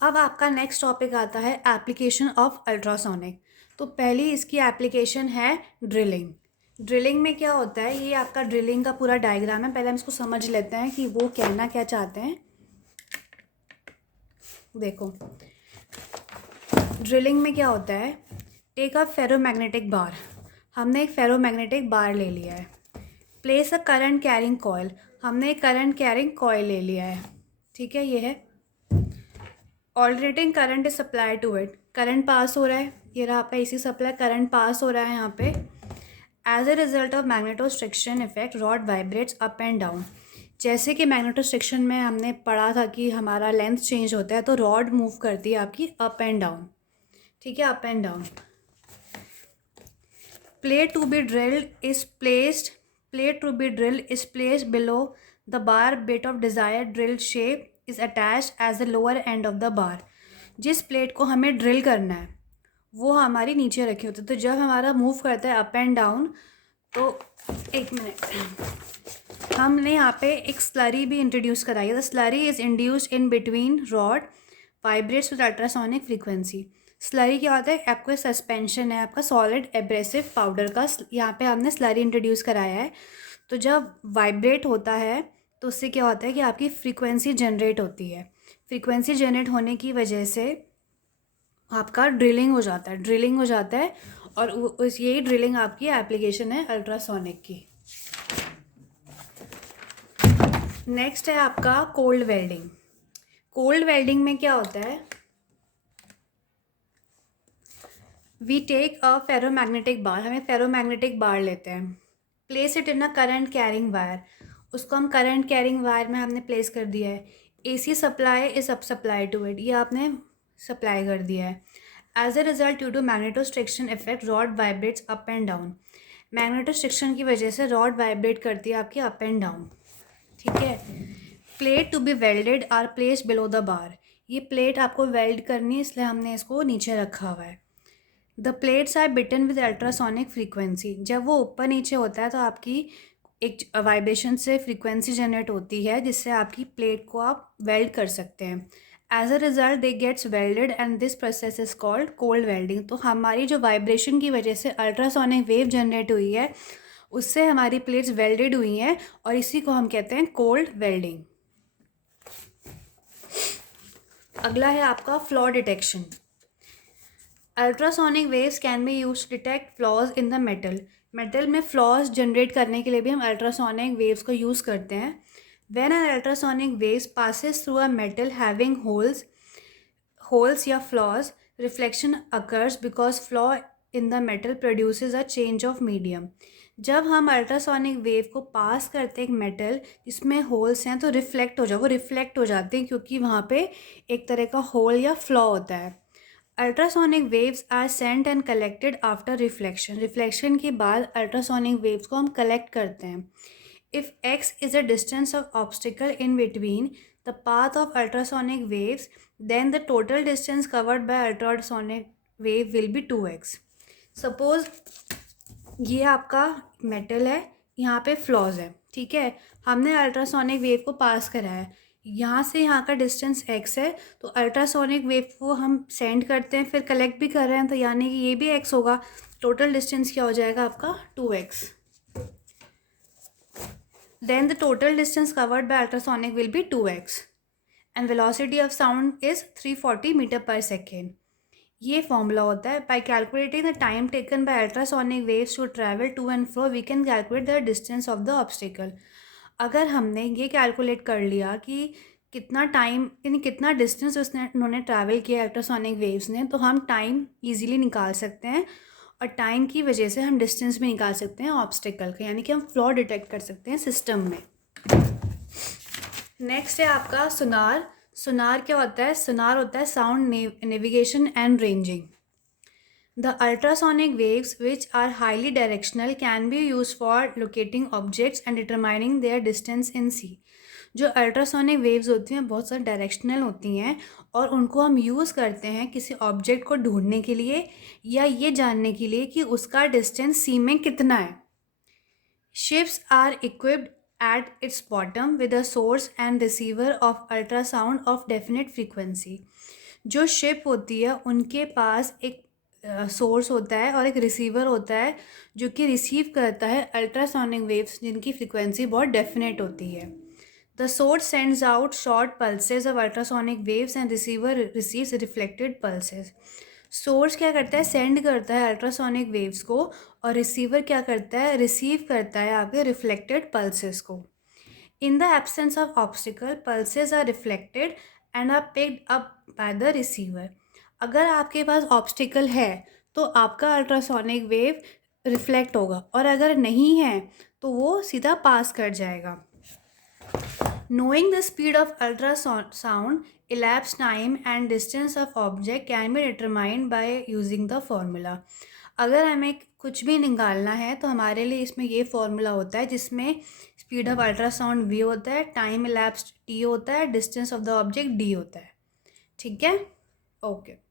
अब आपका next topic आता है एप्लीकेशन ऑफ अल्ट्रासोनिक। तो पहली इसकी एप्लीकेशन है ड्रिलिंग। ड्रिलिंग में क्या होता है, ये आपका ड्रिलिंग का पूरा डायग्राम है। पहले हम इसको समझ लेते हैं कि वो कहना क्या चाहते हैं। देखो, ड्रिलिंग में क्या होता है, टेक अ फेरोमैग्नेटिक बार। हमने एक फेरोमैग्नेटिक बार ले लिया है। Place a current carrying coil. हमने एक करंट कैरिंग कॉयल ले लिया है। ठीक है, ये है। Alternating current is supply to it. Current pass हो रहा है, ये रहा आपका एसी सप्लाई, करंट पास हो रहा है यहाँ पे। As a result of magnetostriction effect rod vibrates up and down. जैसे कि मैग्नेटोस्ट्रिक्शन में हमने पढ़ा था कि हमारा लेंथ चेंज होता है, तो रॉड मूव करती है आपकी अप एंड डाउन। ठीक है, up and down. Plate to be drilled is placed plate to be drilled is placed below the bar. Bit of desired drill shape is attached as the lower end of the bar. जिस plate को हमें drill करना है वो हमारी नीचे रखी होती है। तो जब हमारा मूव करता है अप एंड डाउन, तो एक मिनट, हमने यहाँ पे एक स्लरी भी इंट्रोड्यूस कराई है। The slurry is induced in between rod, vibrates with ultrasonic frequency. Slurry क्या होता है, आपका सस्पेंशन है आपका सॉलिड एब्रेसिव पाउडर का, यहाँ पे हमने स्लरी इंट्रोड्यूस कराया है। तो जब वाइब्रेट होता है तो उससे क्या होता है कि आपकी फ्रीक्वेंसी जनरेट होती है। फ्रीक्वेंसी जनरेट होने की वजह से आपका ड्रिलिंग हो जाता है, ड्रिलिंग हो जाता है। और उस यही ड्रिलिंग आपकी एप्लीकेशन है अल्ट्रासोनिक की। नेक्स्ट है आपका कोल्ड वेल्डिंग। कोल्ड वेल्डिंग में क्या होता है, वी टेक अ फेरोमैग्नेटिक बार। हमें फेरोमैग्नेटिक बार लेते हैं, place it in a current carrying wire. उसको हम करंट कैरिंग वायर में हमने प्लेस कर दिया है। एसी सप्लाई इज अब सप्लाई टू इट, ये आपने सप्लाई कर दिया है। As a result due to magnetostriction effect rod vibrates up and down. Magnetostriction की वजह से रॉड वाइब्रेट करती है आपकी अप एंड डाउन। ठीक है। Plate to be welded are place below the bar. ये प्लेट आपको वेल्ड करनी है, इसलिए हमने इसको नीचे रखा हुआ है। The plates are beaten with ultrasonic frequency. जब वो ऊपर नीचे होता है तो आपकी एक वाइब्रेशन से फ्रीक्वेंसी जनरेट होती है, जिससे आपकी प्लेट को आप वेल्ड कर सकते हैं। As a result they gets welded and this process is called cold welding. तो हमारी जो वाइब्रेशन की वजह से अल्ट्रासोनिक वेव जनरेट हुई है, उससे हमारी प्लेट्स वेल्डेड हुई हैं, और इसी को हम कहते हैं कोल्ड वेल्डिंग। अगला है आपका flaw detection. Ultrasonic waves can be use to detect flaws in the metal. Metal में फ्लॉज जनरेट करने के लिए भी हम अल्ट्रासोनिक वेव्स को यूज़ करते हैं। When an ultrasonic waves passes through a metal having holes या flaws, reflection occurs because flaw in the metal produces a change of medium. जब हम अल्ट्रासोनिक वेव को पास करते हैं एक मेटल जिसमें होल्स हैं, तो वो रिफ्लेक्ट हो जाते हैं, क्योंकि वहाँ पे एक तरह का होल या फ्लॉ होता है। Ultrasonic waves are sent and collected after reflection. Reflection के बाद अल्ट्रासोनिक वेव्स को हम कलेक्ट करते हैं। If x is a distance of obstacle in between the path of ultrasonic waves, then the total distance covered by ultrasonic wave will be 2x। Suppose ये आपका metal है, यहाँ पे फ्लॉज है, ठीक है। हमने अल्ट्रासोनिक वेव को पास करा है, यहाँ से यहाँ का डिस्टेंस x है, तो अल्ट्रासोनिक वेव को हम सेंड करते हैं, फिर कलेक्ट भी कर रहे हैं, तो यानी कि ये भी x होगा। टोटल डिस्टेंस क्या हो जाएगा आपका 2x। Then the total distance covered by ultrasonic will be 2x and velocity of sound is 340 metre per second. ये फॉर्मूला होता है। By calculating the time taken by ultrasonic waves to travel to and fro, we can calculate the distance of the obstacle. अगर हमने ये calculate कर लिया कि कितना टाइम यानी कितना डिस्टेंस उन्होंने ट्रैवल किया अल्ट्रासोनिक वेव्स ने, तो हम टाइम ईजिली निकाल सकते हैं, और टाइम की वजह से हम डिस्टेंस भी निकाल सकते हैं ऑब्स्टिकल का, यानी कि हम फ्लॉ डिटेक्ट कर सकते हैं सिस्टम में। नेक्स्ट है आपका सुनार। सुनार क्या होता है, सुनार होता है sound navigation and ranging. The ultrasonic waves, which are highly directional, can be used for locating objects and determining their distance in sea. जो अल्ट्रासोनिक वेव्स होती हैं बहुत सारी डायरेक्शनल होती हैं, और उनको हम यूज़ करते हैं किसी ऑब्जेक्ट को ढूंढने के लिए, या ये जानने के लिए कि उसका डिस्टेंस सी में कितना है। Ships are equipped at its bottom with a source and receiver of ultrasound of definite frequency. जो शिप होती है उनके पास एक सोर्स होता है और एक रिसीवर होता है जो कि रिसीव करता है अल्ट्रासोनिक वेव्स जिनकी फ्रिक्वेंसी बहुत डेफिनेट होती है. The source sends out short pulses of ultrasonic waves and receiver receives reflected pulses. Source क्या करता है, सेंड करता है अल्ट्रासोनिक वेव्स को, और रिसीवर क्या करता है, रिसीव करता है आपके रिफ्लेक्टेड पल्सेस को. In the absence of obstacle, pulses are reflected and are picked up by the receiver. अगर आपके पास ऑब्स्टिकल है तो आपका अल्ट्रासोनिक वेव रिफ्लेक्ट होगा, और अगर नहीं है तो वो सीधा पास कर जाएगा. Knowing the speed of ultrasound, elapsed time and distance of object can be determined by using the formula. अगर हमें कुछ भी निकालना है तो हमारे लिए इसमें ये फॉर्मूला होता है जिसमें स्पीड ऑफ अल्ट्रासाउंड v होता है, टाइम elapsed t होता है, distance of the object d होता है. ठीक है, ओके.